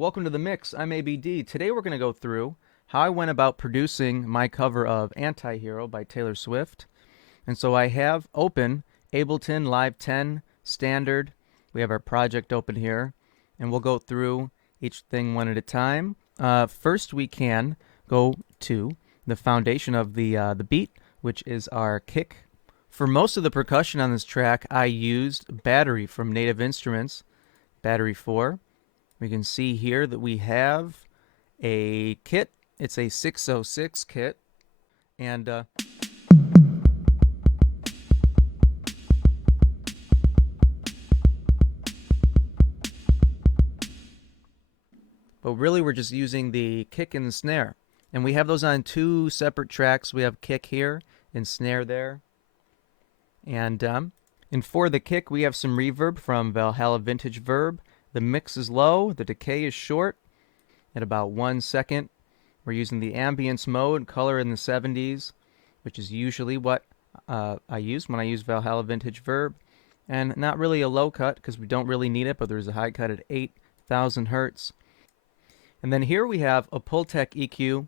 Welcome to the mix. I'm ABD. Today we're going to go through how I went about producing my cover of Anti-Hero by Taylor Swift. And so I have open Ableton Live 10 Standard. We have our project open here, and we'll go through each thing one at a time. First, we can go to the foundation of the beat, which is our kick. For most of the percussion on this track, I used Battery from Native Instruments, Battery 4. We can see here that we have a kit. It's a 606 kit. And but really we're just using the kick and the snare. And we have those on two separate tracks. We have kick here and snare there. And for the kick, we have some reverb from Valhalla Vintage Verb. The mix is low, the decay is short, at about 1 second. We're using the ambience mode, color in the 70s, which is usually what I use when I use Valhalla Vintage Verb. And not really a low cut, because we don't really need it, but there's a high cut at 8,000 hertz. And then here we have a Pultec EQ,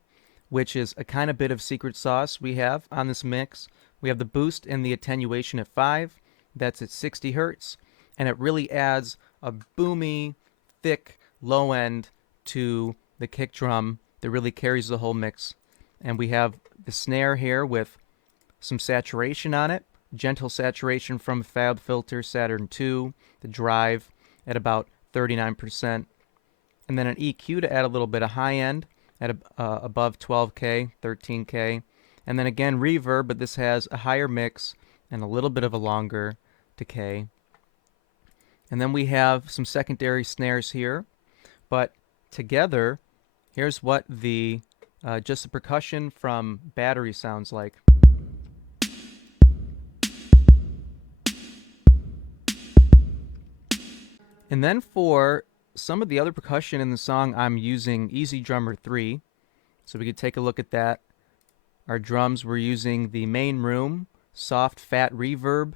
which is a kind of bit of secret sauce we have on this mix. We have the boost and the attenuation at 5. That's at 60 hertz. And it really adds a boomy, thick, low end to the kick drum that really carries the whole mix. And we have the snare here with some saturation on it, gentle saturation from Fab-Filter Saturn II, the drive at about 39%, and then an EQ to add a little bit of high end at above 12K, 13K, and then again reverb, but this has a higher mix and a little bit of a longer decay. And then we have some secondary snares here, but together, here's what the just the percussion from Battery sounds like. And then for some of the other percussion in the song, I'm using Easy Drummer 3, so we could take a look at that. Our drums, we're using the main room, soft, fat reverb.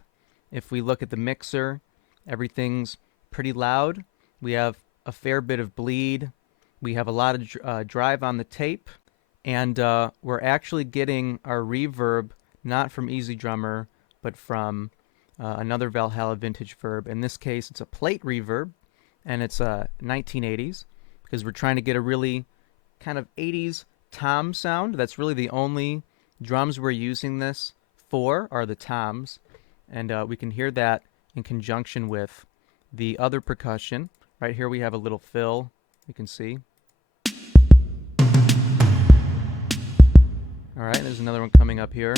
If we look at the mixer, everything's pretty loud. We have a fair bit of bleed. We have a lot of drive on the tape. And we're actually getting our reverb not from Easy Drummer, but from another Valhalla Vintage Verb. In this case, it's a plate reverb, and it's 1980s, because we're trying to get a really kind of 80s tom sound. That's really the only drums we're using this for are the toms. And we can hear that in conjunction with the other percussion. Right here we have a little fill, you can see. Alright, there's another one coming up here.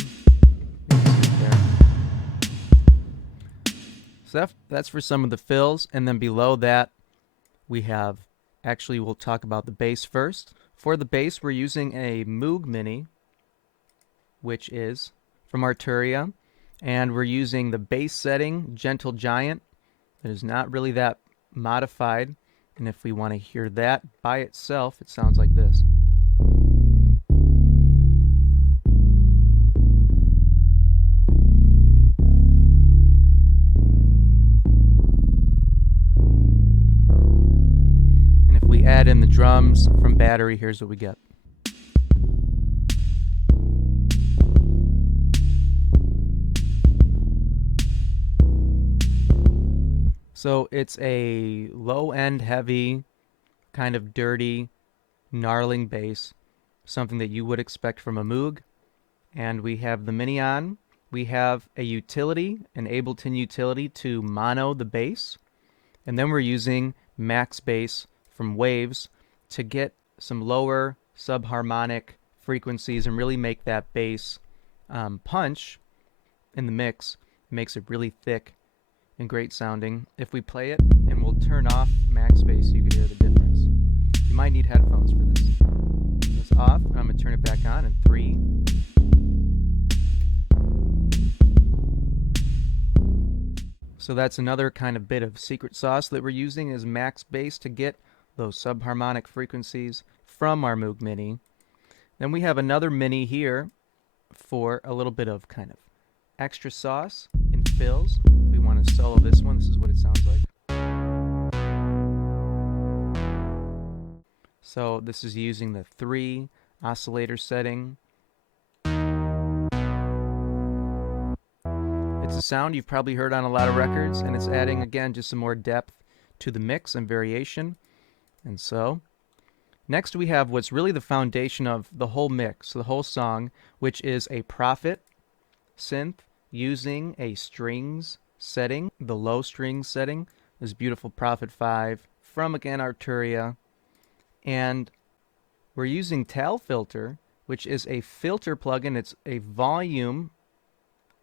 So that's for some of the fills, and then below that we have, actually we'll talk about the bass first. For the bass we're using a Moog Mini, which is from Arturia, and we're using the bass setting Gentle Giant. It is not really that modified, and if we want to hear that by itself, it sounds like this. And if we add in the drums from Battery, here's what we get. So it's a low-end, heavy, kind of dirty, gnarling bass, something that you would expect from a Moog. And we have the Mini on. We have a utility, an Ableton utility to mono the bass. And then we're using MaxxBass from Waves to get some lower subharmonic frequencies and really make that bass punch in the mix. It makes it really thick and great sounding. If we play it and we'll turn off MaxxBass, you can hear the difference. You might need headphones for this. It's off, and I'm going to turn it back on in 3. So that's another kind of bit of secret sauce that we're using is MaxxBass to get those subharmonic frequencies from our Moog Mini. Then we have another Mini here for a little bit of kind of extra sauce and fills. We want to solo this one. This is what it sounds like. So this is using the 3 oscillator setting. It's a sound you've probably heard on a lot of records, and it's adding, again, just some more depth to the mix and variation. And so, next we have what's really the foundation of the whole mix, the whole song, which is a Prophet synth using a strings setting, the low strings setting, this beautiful Prophet 5 from, again, Arturia. And we're using Tal-Filter, which is a filter plugin. It's a volume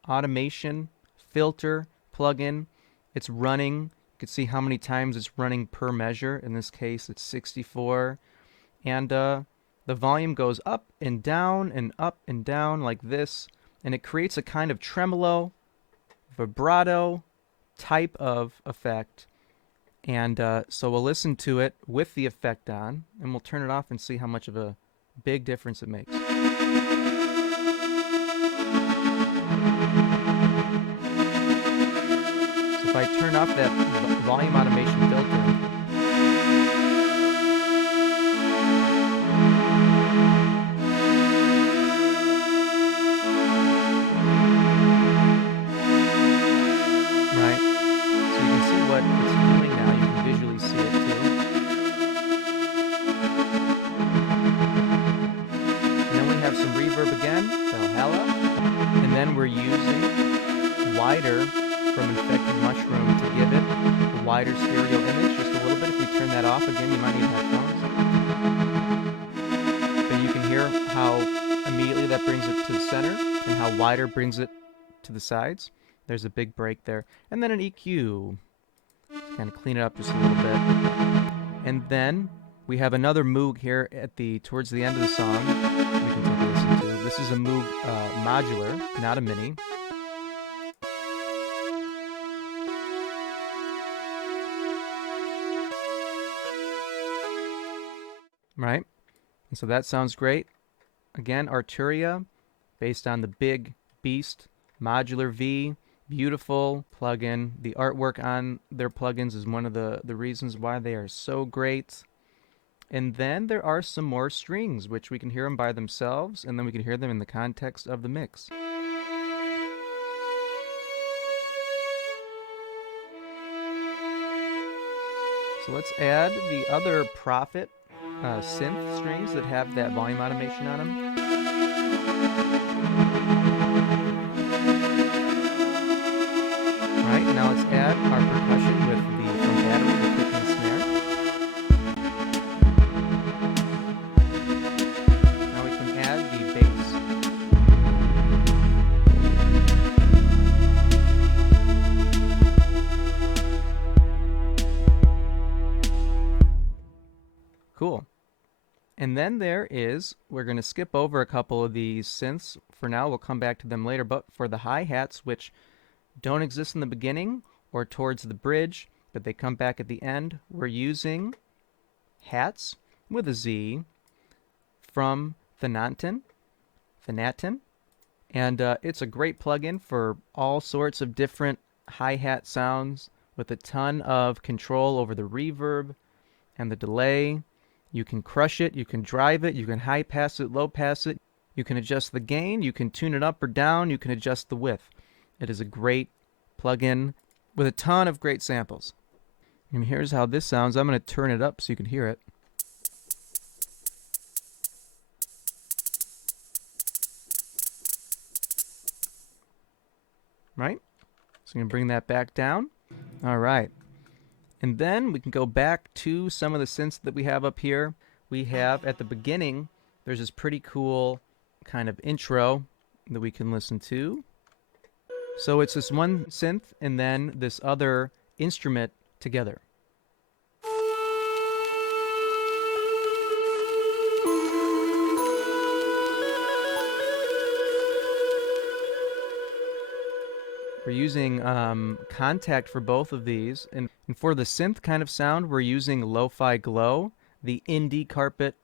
automation filter plugin. It's running. You can see how many times it's running per measure. In this case, it's 64. And the volume goes up and down like this. And it creates a kind of tremolo, vibrato type of effect. And so we'll listen to it with the effect on, and we'll turn it off and see how much of a big difference it makes. So if I turn off that volume automation filter, right? So you can see what it's doing now. You can visually see it too. And then we have some reverb again, Valhalla. And then we're using wider from Infected Mushroom to give it a wider stereo image, just a little bit. If we turn that off again, you might need headphones. But you can hear how immediately that brings it to the center and how wider brings it to the sides. There's a big break there. And then an EQ. Kind of clean it up just a little bit. And then we have another Moog here at towards the end of the song we can take a listen to. This is a Moog modular, not a mini. Right? And so that sounds great. Again, Arturia, based on the big beast modular V. Beautiful plugin. The artwork on their plugins is one of the reasons why they are so great. And then there are some more strings, which we can hear them by themselves, and then we can hear them in the context of the mix. So let's add the other Prophet synth strings that have that volume automation on them. Right, now let's add our percussion with from battery, the kick and snare. Now we can add the bass. Cool. And then we're going to skip over a couple of these synths for now. We'll come back to them later. But for the hi-hats, which don't exist in the beginning or towards the bridge, but they come back at the end, we're using Hatz with a Z from Thanatin. And it's a great plugin for all sorts of different hi-hat sounds with a ton of control over the reverb and the delay. You can crush it, you can drive it, you can high pass it, low pass it, you can adjust the gain, you can tune it up or down, you can adjust the width. It is a great plugin with a ton of great samples. And here's how this sounds. I'm going to turn it up so you can hear it. Right? So I'm going to bring that back down. All right. And then we can go back to some of the synths that we have up here. We have at the beginning, there's this pretty cool kind of intro that we can listen to. So it's this one synth and then this other instrument together. We're using contact for both of these. And for the synth kind of sound, we're using Lo-Fi Glow, the Indie Carpet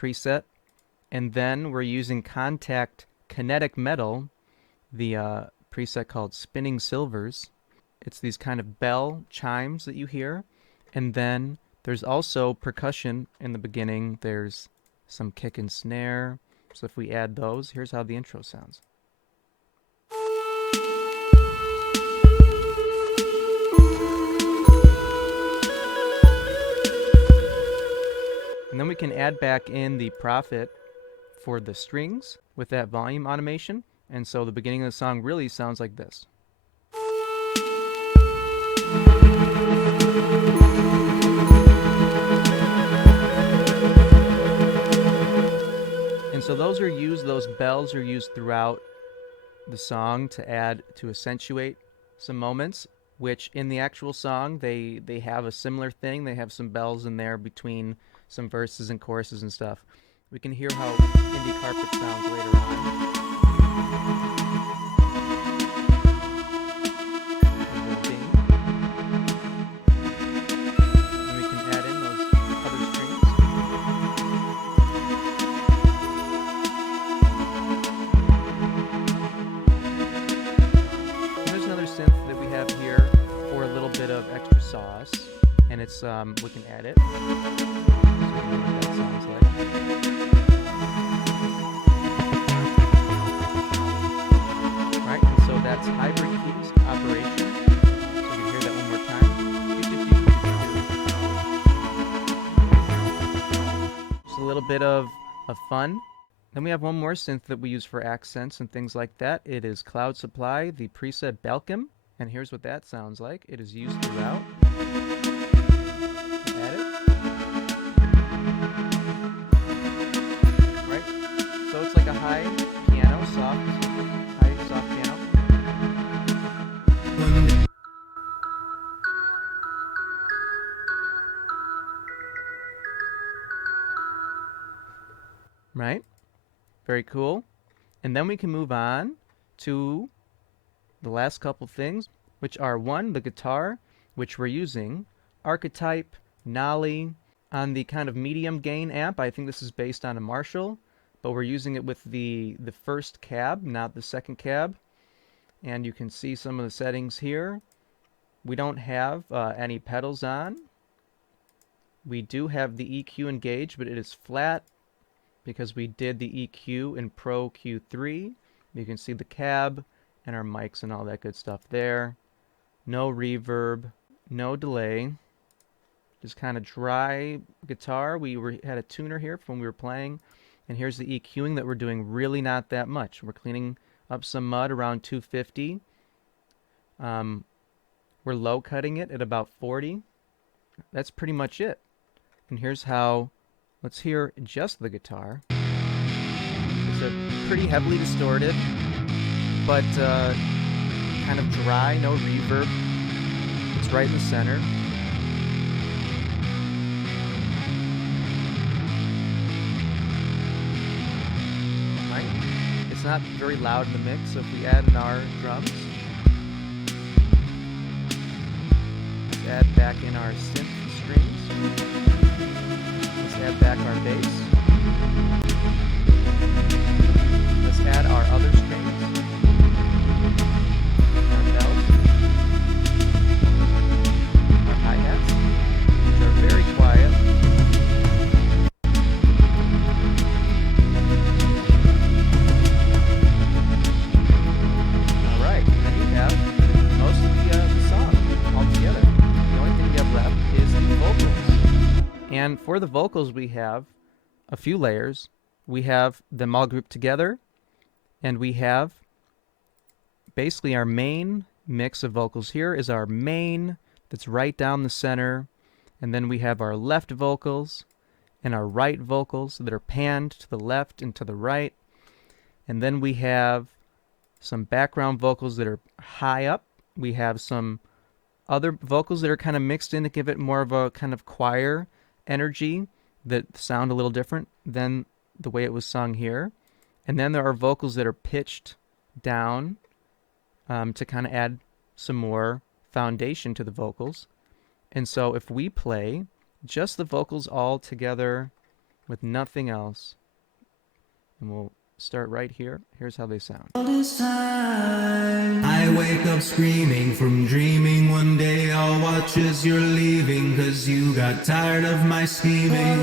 preset. And then we're using Contact Kinetic Metal, the preset called Spinning Silvers. It's these kind of bell chimes that you hear. And then There's also percussion in the beginning. There's some kick and snare. So if we add those, here's how the intro sounds. And then we can add back in the profit for the strings with that volume automation. And so the beginning of the song really sounds like this. And so those bells are used throughout the song to accentuate some moments, which in the actual song, they have a similar thing. They have some bells in there between some verses and choruses and stuff. We can hear how Indie Carpet sounds later on. And we can add in those other strings. And there's another synth that we have here for a little bit of extra sauce, and it's we can add it. So you know what that sounds like. Right, and so that's hybrid keys operation. So you can hear that one more time. Just a little bit of fun. Then we have one more synth that we use for accents and things like that. It is Cloud Supply, the preset Belkin, and here's what that sounds like. It is used throughout. Add it. Right, so it's like a high piano, soft piano. Right? Very cool. And then we can move on to the last couple things, which are one, the guitar, which we're using Archetype, Nolly, on the kind of medium gain amp. I think this is based on a Marshall, but we're using it with the first cab, not the second cab. And you can see some of the settings here. We don't have any pedals on. We do have the EQ engaged, but it is flat because we did the EQ in Pro Q3. You can see the cab and our mics and all that good stuff there. No reverb, no delay. Just kind of dry guitar. We had a tuner here from when we were playing. And here's the EQing that we're doing, really not that much. We're cleaning up some mud around 250. We're low cutting it at about 40. That's pretty much it. And here's how, let's hear just the guitar. It's a pretty heavily distorted, but kind of dry, no reverb. It's right in the center. Right? It's not very loud in the mix, so if we add in our drums, let's add back in our synth strings. Let's add back our bass. Let's add our other strings. Our bells. Our hi-hats, which are very quiet. Alright, and then you have most of the song all together. The only thing we have left is the vocals. And for the vocals, we have a few layers. We have them all grouped together, and we have basically our main mix of vocals. Here is our main that's right down the center, and then we have our left vocals and our right vocals that are panned to the left and to the right, and then we have some background vocals that are high up. We have some other vocals that are kind of mixed in to give it more of a kind of choir energy that sound a little different than the way it was sung here. And then there are vocals that are pitched down to kind of add some more foundation to the vocals. And so if we play just the vocals all together with nothing else, and we'll start right here. Here's how they sound. All this time, I wake up screaming from dreaming. One day I'll watch as you're leaving, 'cause you got tired of my scheming.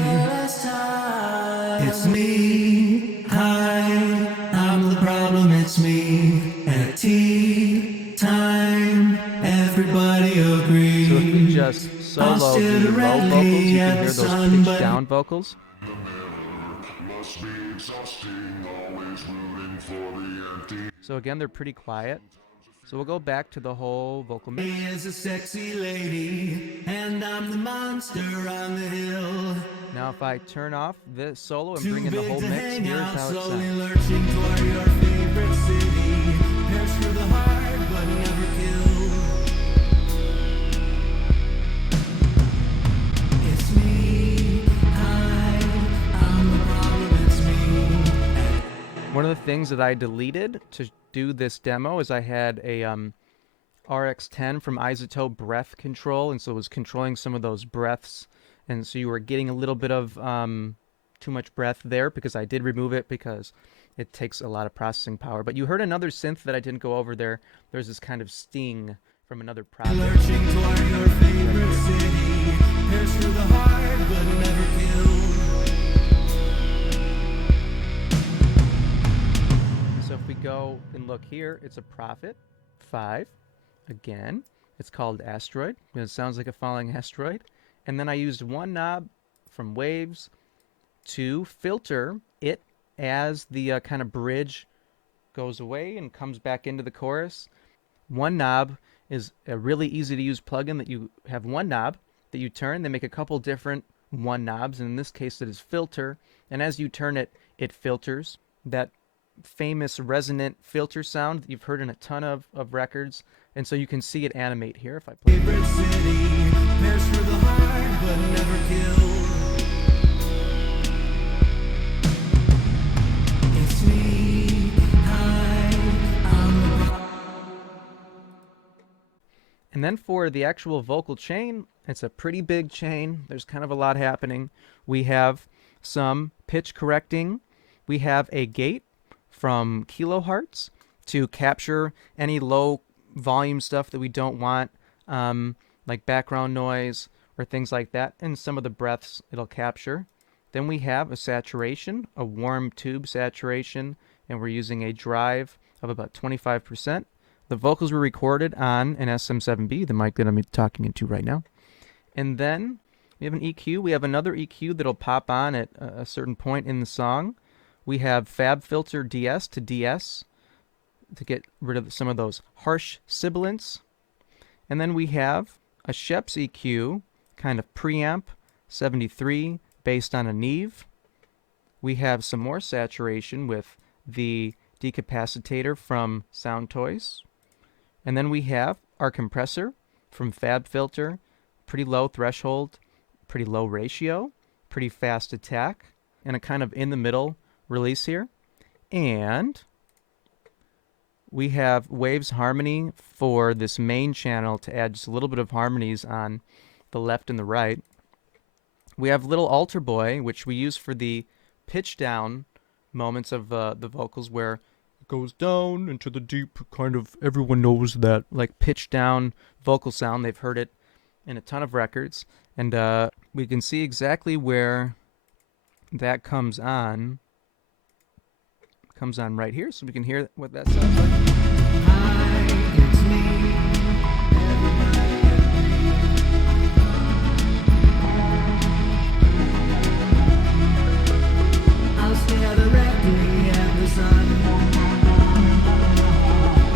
It's me, hi, I'm the problem, it's me. At tea time, everybody agrees. So if we just solo the low vocals, you can hear those pitched down vocals. So again, they're pretty quiet. So we'll go back to the whole vocal mix. He is a sexy lady, and I'm the monster on the hill. Now if I turn off this solo and bring in the whole mix, here's how it sounds. Lurching toward your favorite city. Pierce through the heart, but never kill. It's me, hi, I'm the problem, it's me. One of the things that I deleted to do this demo is I had a RX10 from Isotope breath control, and so it was controlling some of those breaths, and so you were getting a little bit of too much breath there, because I did remove it because it takes a lot of processing power. But you heard another synth that I didn't go over there. There's this kind of sting from another project. Lurching toward your favorite city. Pierce through the heart, but never kill. So if we go and look here, it's a Prophet 5. Again, it's called Asteroid. It sounds like a falling asteroid. And then I used one knob from Waves to filter it as the kind of bridge goes away and comes back into the chorus. One knob is a really easy to use plugin that you have one knob that you turn. They make a couple different one knobs, and in this case it is filter. And as you turn it, it filters. That famous resonant filter sound that you've heard in a ton of records, and so you can see it animate here if I play. Favorite city, pierce through the heart, but never kill. It's me, hi, I'm the... And then for the actual vocal chain, it's a pretty big chain. There's kind of a lot happening. We have some pitch correcting. We have a gate from kilohertz to capture any low volume stuff that we don't want, like background noise or things like that, and some of the breaths it'll capture. Then we have a saturation, a warm tube saturation, and we're using a drive of about 25%. The vocals were recorded on an SM7B, the mic that I'm talking into right now. And then we have an EQ. We have another EQ that'll pop on at a certain point in the song. We have FabFilter DS to DS to get rid of some of those harsh sibilants. And then we have a Sheps EQ, kind of preamp, 73, based on a Neve. We have some more saturation with the decapacitator from Sound Toys. And then we have our compressor from FabFilter, pretty low threshold, pretty low ratio, pretty fast attack, and a kind of in the middle release here. And we have Waves Harmony for this main channel to add just a little bit of harmonies on the left and the right. We have Little Altar Boy, which we use for the pitch down moments of the vocals, where it goes down into the deep, kind of, everyone knows that, like, pitch down vocal sound. They've heard it in a ton of records. And we can see exactly where that comes on. Comes on right here, so we can hear what that sounds like. Hi, it's me. I'll stare directly at the sun.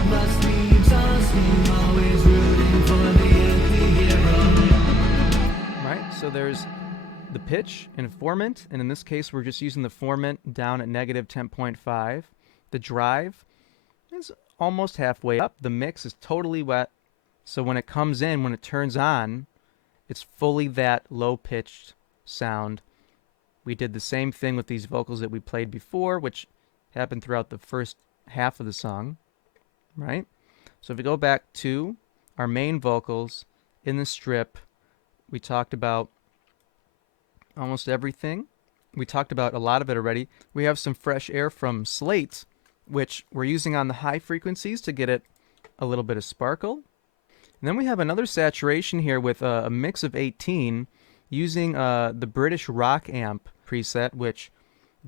Must be exhausting, always rooting for the anti-hero. Right, so there's the pitch and formant, and in this case we're just using the formant down at negative 10.5. The drive is almost halfway up. The mix is totally wet, so when it comes in, when it turns on, it's fully that low-pitched sound. We did the same thing with these vocals that we played before, which happened throughout the first half of the song, right? So if we go back to our main vocals in the strip, we talked about almost everything. We talked about a lot of it already. We have some fresh air from Slate, which we're using on the high frequencies to get it a little bit of sparkle. And then we have another saturation here with a mix of 18 using the British Rock Amp preset, which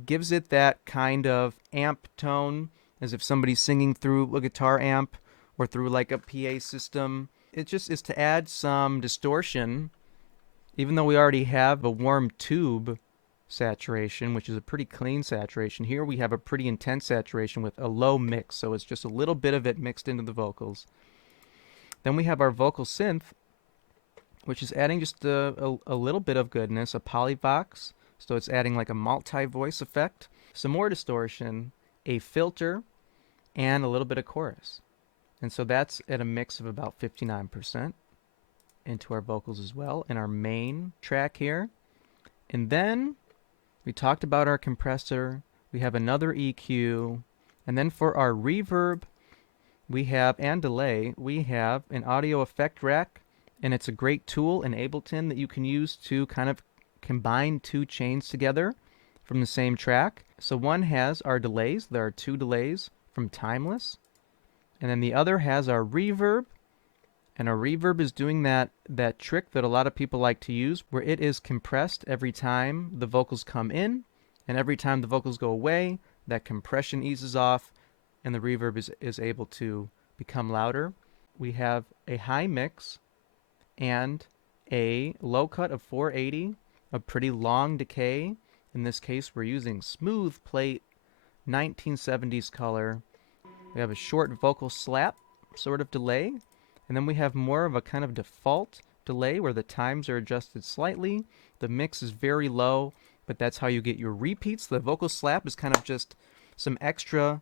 gives it that kind of amp tone as if somebody's singing through a guitar amp or through like a PA system. It just is to add some distortion, even though we already have a warm tube saturation, which is a pretty clean saturation. Here we have a pretty intense saturation with a low mix, so it's just a little bit of it mixed into the vocals. Then we have our vocal synth, which is adding just a little bit of goodness, a polyvox, so it's adding like a multi-voice effect, some more distortion, a filter, and a little bit of chorus. And so that's at a mix of about 59% into our vocals as well in our main track here. And then we talked about our compressor, we have another EQ, and then for our reverb, we have, and delay, we have an audio effect rack, and it's a great tool in Ableton that you can use to kind of combine two chains together from the same track. So one has our delays, there are two delays from Timeless, and then the other has our reverb, and our reverb is doing that trick that a lot of people like to use, where it is compressed every time the vocals come in, and every time the vocals go away, that compression eases off, and the reverb is able to become louder. We have a high mix and a low cut of 480, a pretty long decay. In this case, we're using smooth plate 1970s color. We have a short vocal slap sort of delay, and then we have more of a kind of default delay where the times are adjusted slightly. The mix is very low, but that's how you get your repeats. The vocal slap is kind of just some extra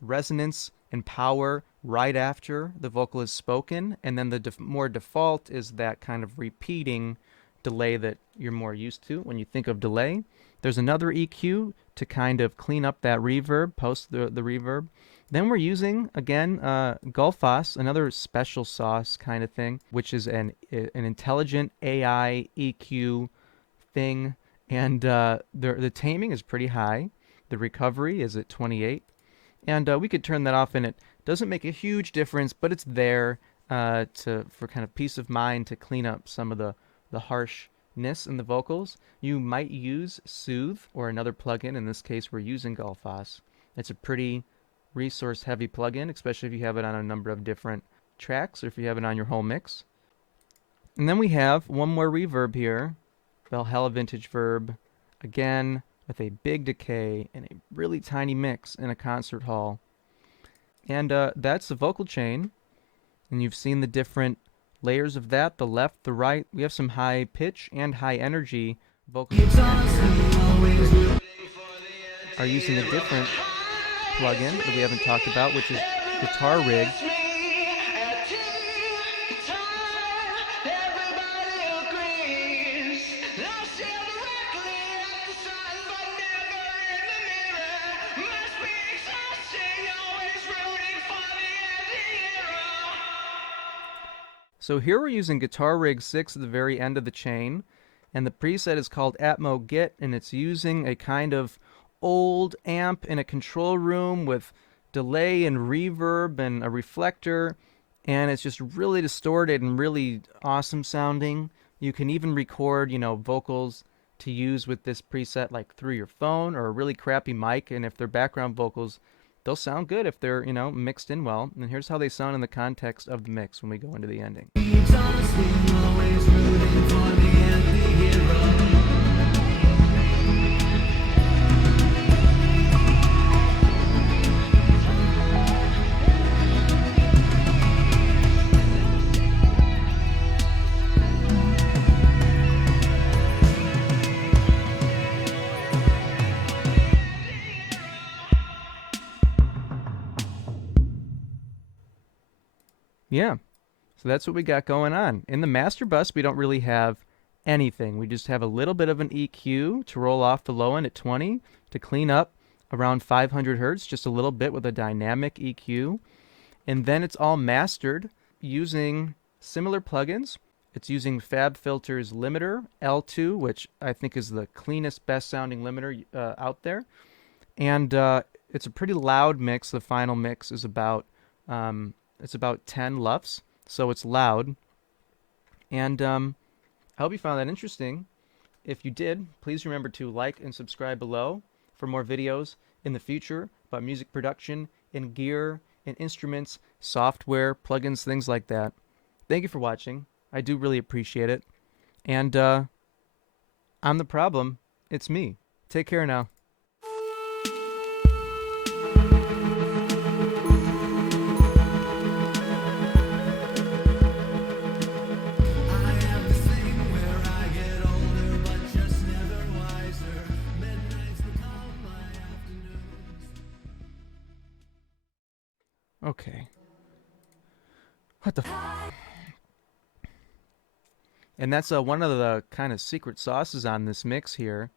resonance and power right after the vocal is spoken, and then the more default is that kind of repeating delay that you're more used to when you think of delay. There's another EQ to kind of clean up that reverb, post the reverb. Then we're using, again, Gulfos, another special sauce kind of thing, which is an intelligent AI EQ thing, and the taming is pretty high. The recovery is at 28. And we could turn that off, and it doesn't make a huge difference, but it's there for kind of peace of mind to clean up some of the harshness in the vocals. You might use Soothe or another plugin. In this case, we're using Gulfos. It's a pretty resource-heavy plugin, especially if you have it on a number of different tracks or if you have it on your whole mix. And then we have one more reverb here, Valhalla Vintage Verb, again, with a big decay and a really tiny mix in a concert hall. And that's the vocal chain, and you've seen the different layers of that, the left, the right. We have some high pitch and high energy vocals are using a different plugin that we haven't talked about, which is Guitar Rig. So here we're using Guitar Rig 6 at the very end of the chain, and the preset is called Atmo Git, and it's using a kind of old amp in a control room with delay and reverb and a reflector, and it's just really distorted and really awesome sounding. You can even record, vocals to use with this preset like through your phone or a really crappy mic, and if they're background vocals, they'll sound good if they're, mixed in well. And here's how they sound in the context of the mix when we go into the ending. Yeah, so that's what we got going on. In the master bus, we don't really have anything. We just have a little bit of an EQ to roll off the low end at 20 to clean up around 500 hertz, just a little bit with a dynamic EQ. And then it's all mastered using similar plugins. It's using FabFilter's limiter, L2, which I think is the cleanest, best sounding limiter out there. And it's a pretty loud mix. The final mix is it's about 10 LUFS, so it's loud. And I hope you found that interesting. If you did, please remember to like and subscribe below for more videos in the future about music production and gear and instruments, software, plugins, things like that. Thank you for watching. I do really appreciate it. And I'm the problem. It's me. Take care now. I have this thing where I get older, but just never wiser. Midnights become my afternoons. Okay. What the And that's one of the kind of secret sauces on this mix here